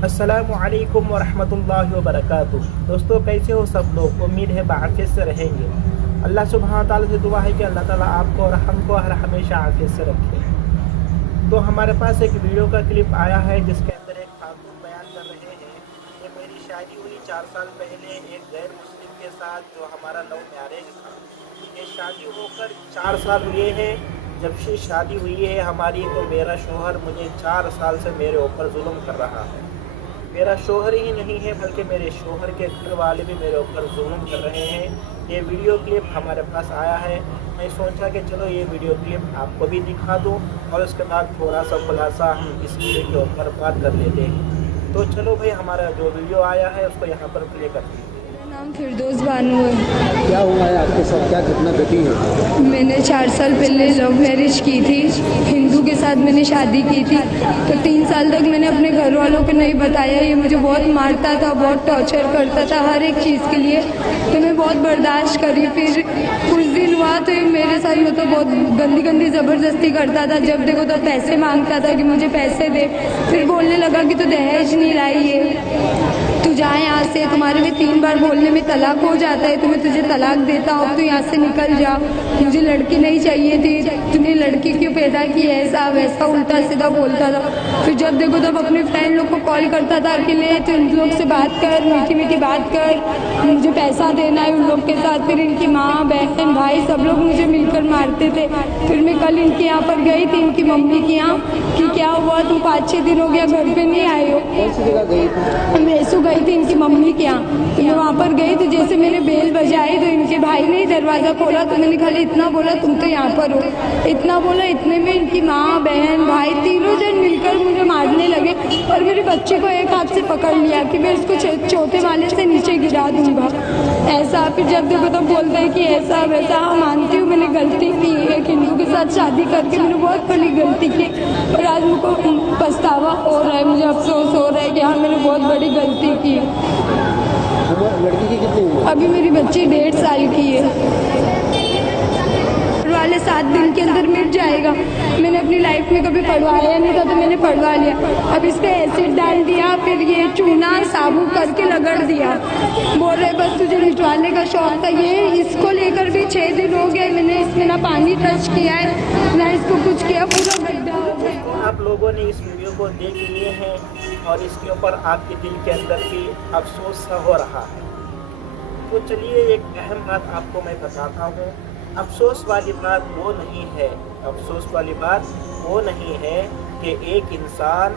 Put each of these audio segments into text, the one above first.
अस्सलामु अलैकुम वरहमतुल्लाहि वबरकातुह। दोस्तों, कैसे हो सब लोग? उम्मीद है आफियत से रहेंगे। अल्लाह सुब्हानहू ताला से दुआ है कि अल्लाह ताला आपको और हमको हर हमेशा आफियत से रखे। तो हमारे पास एक वीडियो का क्लिप आया है जिसके अंदर एक खातून बयान कर रहे हैं कि मेरी शादी हुई 4 साल पहले एक गैर मुस्लिम के साथ, जो हमारा लव मैरिज था। ये शादी होकर 4 साल हुए हैं। जब से शादी हुई है हमारी, तो मेरा शोहर मुझे 4 साल से मेरे ऊपर जुल्म कर रहा है। मेरा शोहर ही नहीं है बल्कि मेरे शोहर के घर वाले भी मेरे ऊपर जुल्म कर रहे हैं। ये वीडियो क्लिप हमारे पास आया है। मैं सोचा कि चलो ये वीडियो क्लिप आपको भी दिखा दूं और उसके बाद थोड़ा सा खुलासा हम इस वीडियो के ऊपर बात कर लेते हैं। तो चलो भाई, हमारा जो वीडियो आया है उसको यहाँ पर प्ले करते हैं। नाम फिरदौस बानू है। क्या हुआ है आपके साथ, क्या घटना घटी है? मैंने 4 साल पहले लव मैरिज की थी। हिंदू के साथ मैंने शादी की थी। तो 3 साल तक मैंने अपने घर वालों को नहीं बताया। ये मुझे बहुत मारता था, बहुत टॉर्चर करता था हर एक चीज़ के लिए। तो मैं बहुत बर्दाश्त करी। फिर कुछ दिन हुआ तो ये मेरे साथ तो बहुत गंदी गंदी ज़बरदस्ती करता था। जब देखो तो पैसे मांगता था कि मुझे पैसे दे। फिर बोलने लगा कि तो दहेज नहीं लाई है, तू जा यहाँ से, तुम्हारे में 3 बार बोलने में तलाक हो जाता है, तो मैं तुझे तलाक देता हूँ, तू यहाँ से निकल जा, मुझे लड़की नहीं चाहिए थी, तूने लड़की क्यों पैदा की, ऐसा वैसा उल्टा सीधा बोलता था। फिर जब देखो तब अपने फ्रेंड लोग को कॉल करता था कि ले तो इन लोग से बात कर, मीठी मीठी बात कर, मुझे पैसा देना है उन लोग के साथ। फिर इनकी माँ बहन भाई सब लोग मुझे मिलकर मारते थे। फिर मैं कल इनके यहाँ पर गई थी, इनकी मम्मी के यहाँ, कि क्या हुआ, तुम 5-6 दिन हो गया घर पे नहीं आए हो। कौन सी जगह गई थी? मैं ऐसू गई थी इनकी मम्मी के यहाँ। तो मैं वहाँ पर गई, तो जैसे मैंने बेल बजाई तो इनके भाई ने दरवाज़ा खोला। तो मैंने खाली इतना बोला, तुम तो यहाँ पर हो, इतना बोला। इतने में इनकी माँ बहन भाई तीनों जन मिलकर मुझे मारने लगे और मेरे बच्चे को एक हाथ से पकड़ लिया कि मैं इसको चौथे माले से नीचे गिरा दूंगा, ऐसा। फिर जब देखो तो बोलते हैं कि ऐसा वैसा। हाँ, मानती हूँ मैंने गलती की है, एक हिंदू के साथ शादी करके मैंने बहुत बड़ी गलती की और आज मुझको पछतावा हो रहा है, मुझे अफसोस हो रहा है कि हाँ मैंने बहुत बड़ी गलती की। लड़की की कितनी उम्र? अभी मेरी बच्ची 1.5 साल की है। वाले 7 दिन के अंदर मिट जाएगा। मैंने अपनी लाइफ में कभी पढ़वाया नहीं था, तो मैंने पढ़वा लिया। अब इस पर एसिड डाल दिया, फिर ये चूना साबुन करके रगड़ दिया। बोल रहे बस तुझे मिटवाने का शौक था। ये इसको लेकर भी 6 दिन हो गए, मैंने इसमें ना पानी टच किया है ना इसको कुछ किया, पूरा गड्ढा हो गया। आप लोगों ने इस वीडियो को देख लिए हैं और इसके ऊपर आपके दिल के अंदर भी अफसोस सा हो रहा है। तो चलिए, एक अहम बात आपको मैं बताता हूँ। अफसोस वाली बात वो नहीं है, अफसोस वाली बात वो नहीं है कि एक इंसान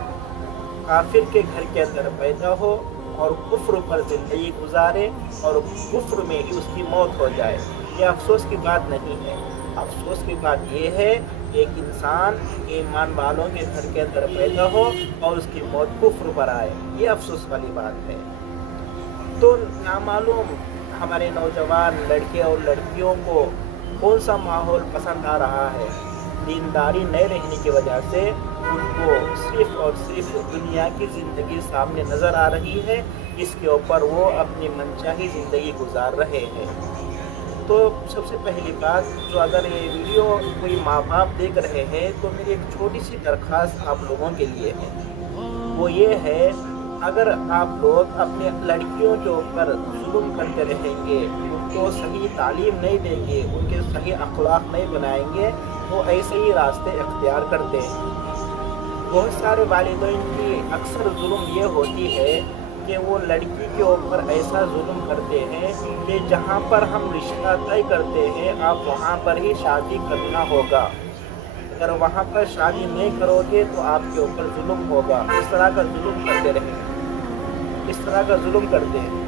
काफिर के घर के अंदर पैदा हो और कुफ्र पर ज़िंदगी गुजारे और कुफ्र में ही उसकी मौत हो जाए। ये अफसोस की बात नहीं है। अफसोस की बात ये है एक इंसान ईमान वालों के घर के अंदर पैदा हो और उसकी मौत कुफ्र पर आए, ये अफसोस वाली बात है। तो नामालूम हमारे नौजवान लड़के और लड़कियों को कौन सा माहौल पसंद आ रहा है, दीनदारी नहीं रहने की वजह से उनको सिर्फ और सिर्फ दुनिया की ज़िंदगी सामने नज़र आ रही है, इसके ऊपर वो अपनी मनचाही ज़िंदगी गुजार रहे हैं। तो सबसे पहली बात, जो अगर ये वीडियो कोई माँ बाप देख रहे हैं तो मेरी एक छोटी सी दरख्वास्त आप लोगों के लिए है। वो ये है, अगर आप लोग अपने लड़कियों के ऊपर जुल्म करते रहेंगे, उनको सही तालीम नहीं देंगे, उनके सही अखलाक नहीं बनाएंगे, तो ऐसे ही रास्ते इख्तियार करते हैं। बहुत सारे वालिदैन की अक्सर जुल्म ये होती है कि वो लड़की के ऊपर ऐसा जुल्म करते हैं कि जहाँ पर हम रिश्ता तय करते हैं आप वहाँ पर ही शादी करना होगा, अगर वहाँ पर शादी नहीं करोगे तो आपके ऊपर जुल्म होगा। इस तरह का जुल्म करते रहेंगे, इस तरह का जुल्म करते हैं।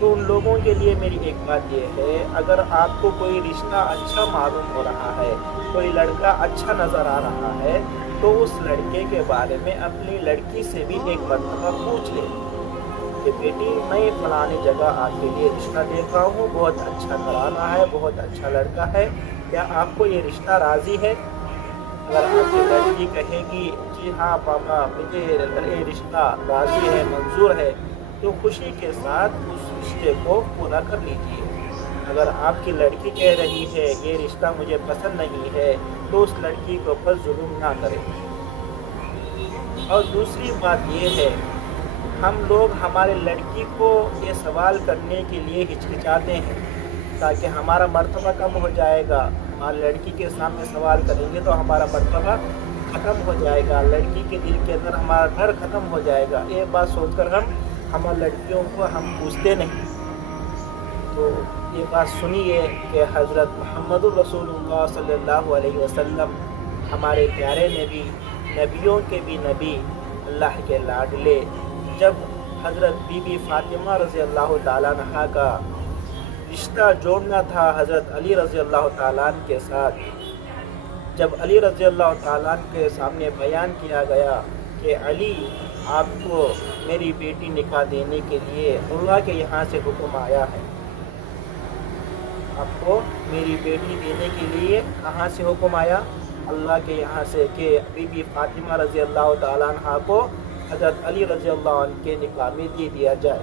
तो उन लोगों के लिए मेरी एक बात ये है, अगर आपको कोई रिश्ता अच्छा मालूम हो रहा है, कोई लड़का अच्छा नज़र आ रहा है, तो उस लड़के के बारे में अपनी लड़की से भी एक मरतबा पूछ ले कि बेटी मैं फलानी जगह आपके लिए रिश्ता देख रहा हूँ, बहुत अच्छा घराना है, बहुत अच्छा लड़का है, क्या आपको ये रिश्ता राज़ी है? अगर आपकी लड़की कहेगी जी हाँ पापा मुझे ये रिश्ता राज़ी है, मंजूर है, तो खुशी के साथ उस रिश्ते को पूरा कर लीजिए। अगर आपकी लड़की कह रही है ये रिश्ता मुझे पसंद नहीं है, तो उस लड़की के ऊपर जुल्म ना करें। और दूसरी बात ये है हम लोग हमारे लड़की को ये सवाल करने के लिए हिचकिचाते हैं ताकि हमारा मर्तबा कम हो जाएगा। हमारी लड़की के सामने सवाल करेंगे तो हमारा मर्तबा ख़त्म हो जाएगा, लड़की के दिल के अंदर हमारा डर ख़त्म हो जाएगा। ये बात सोचकर हम हमारी लड़कियों को हम पूछते नहीं। तो ये बात सुनिए कि हज़रत मुहम्मदुर रसूलुल्लाह सल्लल्लाहु अलैहि वसल्लम हमारे प्यारे नबी, नबियों के भी नबी, अल्लाह के लाडले, जब हज़रत बीबी फ़ातिमा रज़ी अल्लाह ताला अन्हा का रिश्ता जोड़ना था हज़रत अली रज़ी अल्लाह ताला अन्हु के साथ, जब अली रज़ी अल्लाह ताला अन्हु के सामने बयान किया गया कि अली आपको मेरी बेटी निकाह देने के लिए अल्लाह के यहाँ से हुक्म आया है, आपको मेरी बेटी देने के लिए कहाँ से हुक्म आया? अल्लाह के यहाँ से कि बीबी फ़ातिमा रज़ी अल्लाह ताला अन्हा को हज़रत अली रज़ी अल्लाह अन्हु के निकाह में दे दिया जाए।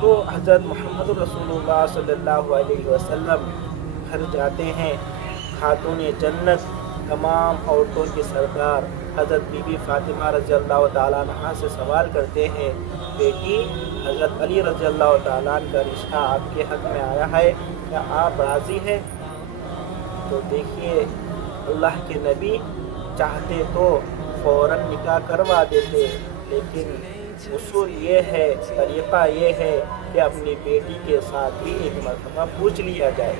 तो हज़रत मुहम्मद रसूलुल्लाह सल्लल्लाहु अलैहि वसल्लम घर जाते हैं, खातून जन्नत, तमाम औरतों की सरदार हज़रत बीबी फ़ातिमा रज़ी अल्लाह ताला अन्हा से सवाल करते हैं, बेटी हज़रत अली रज़ी अल्लाह ताला अन्हु का रिश्ता आपके हक़ में आया है, क्या आप राज़ी हैं? तो देखिए अल्लाह के नबी चाहते तो फ़ौरन निकाह करवा देते, लेकिन उसूल ये है, तरीक़ा ये है कि अपनी बेटी के साथ भी एक मरतबा पूछ लिया जाए।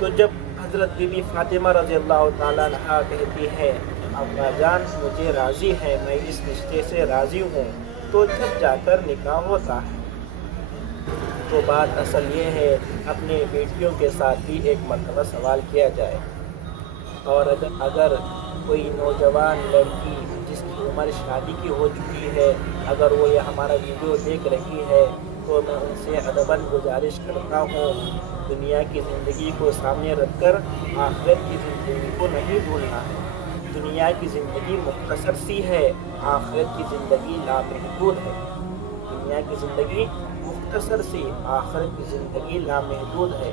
तो जब हज़रत बीबी फ़ातिमा रज़ी अल्लाह ताला अन्हा कहती है, अब्बा जान मुझे राज़ी है, मैं इस रिश्ते से राज़ी हूँ, तो जब जाकर निकाह होता है। तो बात असल ये है, अपने बेटियों के साथ भी एक मरतबा सवाल किया जाए। और अगर कोई नौजवान लड़की जिसकी उम्र शादी की हो चुकी है, अगर वो ये हमारा वीडियो देख रही है, तो मैं उनसे अदबन गुजारिश करता हूँ, दुनिया की ज़िंदगी को सामने रखकर आखिरत की ज़िंदगी को नहीं भूलना है। दुनिया की ज़िंदगी मुख्तसर सी है, आखिरत की ज़िंदगी लामहदूद है। दुनिया की ज़िंदगी मुख्तसर सी, आखिरत की ज़िंदगी लामहदूद है।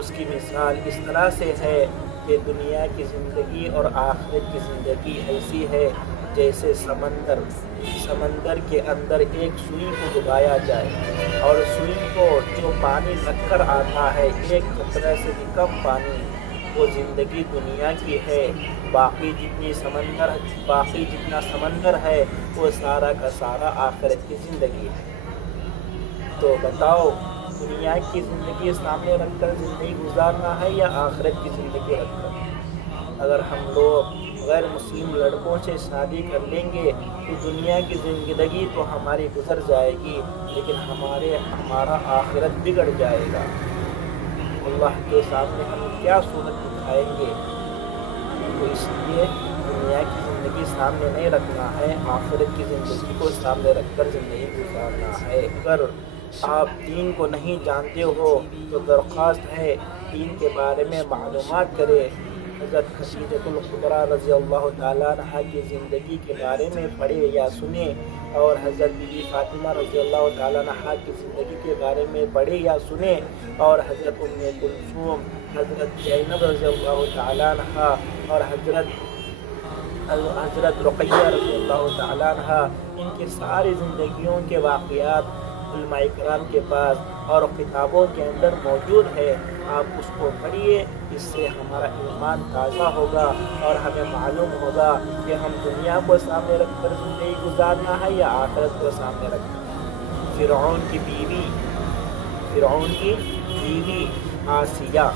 उसकी मिसाल इस तरह से है कि दुनिया की ज़िंदगी और आखिरत की ज़िंदगी ऐसी है जैसे समंदर के अंदर एक सुई को डुबाया जाए और सुई को जो पानी लगकर आता है, एक कतरे से भी कम पानी, वो ज़िंदगी दुनिया की है। बाकी जितना समंदर है वो सारा का सारा आखिरत की ज़िंदगी है। तो बताओ, दुनिया की ज़िंदगी सामने रखकर ज़िंदगी गुजारना है या आखिरत की ज़िंदगी रखकर? अगर हम लोग गैर मुस्लिम लड़कों से शादी कर लेंगे तो दुनिया की ज़िंदगी तो हमारी गुजर जाएगी, लेकिन हमारा आखिरत बिगड़ जाएगा। अल्लाह के सामने हम क्या सूरत दिखाएंगे? तो इसलिए दुनिया की ज़िंदगी सामने नहीं रखना है, आखिरत की ज़िंदगी को सामने रखकर ज़िंदगी गुजारना है। अगर आप दीन को नहीं जानते हो तो दरख्वास्त है दीन के बारे में मालूमात करें। हज़रत खदीजतुल कुबरा रज़ी अल्लाह ताला अन्हा की ज़िंदगी के बारे में पढ़े या सुने, और हज़रत बीबी फ़ातिमा रज़ी अल्लाह ताला अन्हा की ज़िंदगी के बारे में पढ़े या सुने, और हज़रत उम्मे कुलसूम, हज़रत ज़ैनब रज़ी अल्लाह ताला अन्हा और हज़रत रुक़ैया रज़ी अल्लाह ताला अन्हा, इनकी सारी ज़िंदगियों के वाक़यात उलमाए किराम के पास और किताबों के अंदर मौजूद है। आप उसको पढ़िए, इससे हमारा ईमान ताज़ा होगा और हमें मालूम होगा कि हम दुनिया को सामने रखकर ज़िंदगी गुजारना है या आखिरत को सामने रखना। फ़िरऔन की बीवी आसिया,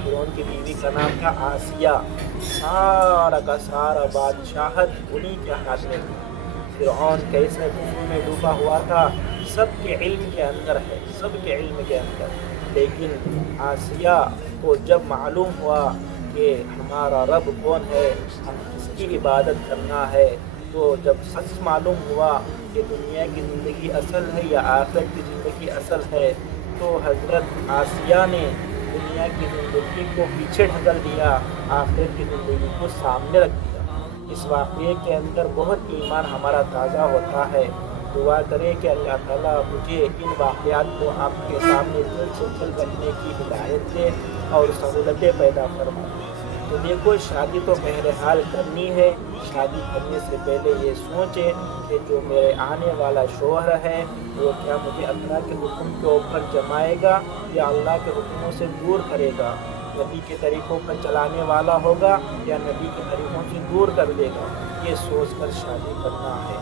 फ़िरऔन की बीवी का नाम था आसिया। सारा का सारा बादशाहत उन्हीं के हाथ में थी। फ़िरऔन कैसे कुफ्र में डूबा हुआ था, सबके इल्म के अंदर है, सबके इल्म के अंदर। लेकिन आसिया को जब मालूम हुआ कि हमारा रब कौन है, हम किसकी इबादत करना है, तो जब सच मालूम हुआ कि दुनिया की ज़िंदगी असल है या आखिरत की ज़िंदगी असल है, तो हज़रत आसिया ने दुनिया की ज़िंदगी को पीछे ढकल दिया, आखिरत की ज़िंदगी को सामने रख दिया। इस वाक़ये के अंदर बहुत ईमान हमारा ताज़ा होता है। दुआ करें कि अल्लाह ताला मुझे इन वाक़यात को आपके सामने दिल से दिल रखने की हिदायत दे और सहूलतें पैदा फरमाए। تو دیکھو شادی تو بہرحال کرنی ہے، شادی کرنے سے پہلے یہ سوچیں کہ جو میرے آنے والا شوہر ہے وہ کیا مجھے اللہ کے حکم کے اوپر جمائے گا یا اللہ کے حکموں سے دور کرے گا، نبی کے طریقوں پر چلانے والا ہوگا یا نبی کے طریقوں سے دور کر دے گا، یہ سوچ کر شادی کرنا ہے۔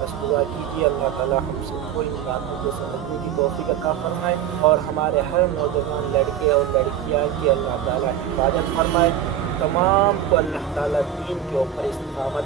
بس دعا کیجیے اللہ تعالیٰ ہم سب کو ان باتوں کو سمجھنے کی توفیق عطا فرمائے اور ہمارے ہر نوجوان لڑکے اور لڑکیاں کی اللہ تعالیٰ حفاظت فرمائے، تمام کو اللہ تعالیٰ دین کے اوپر استقامت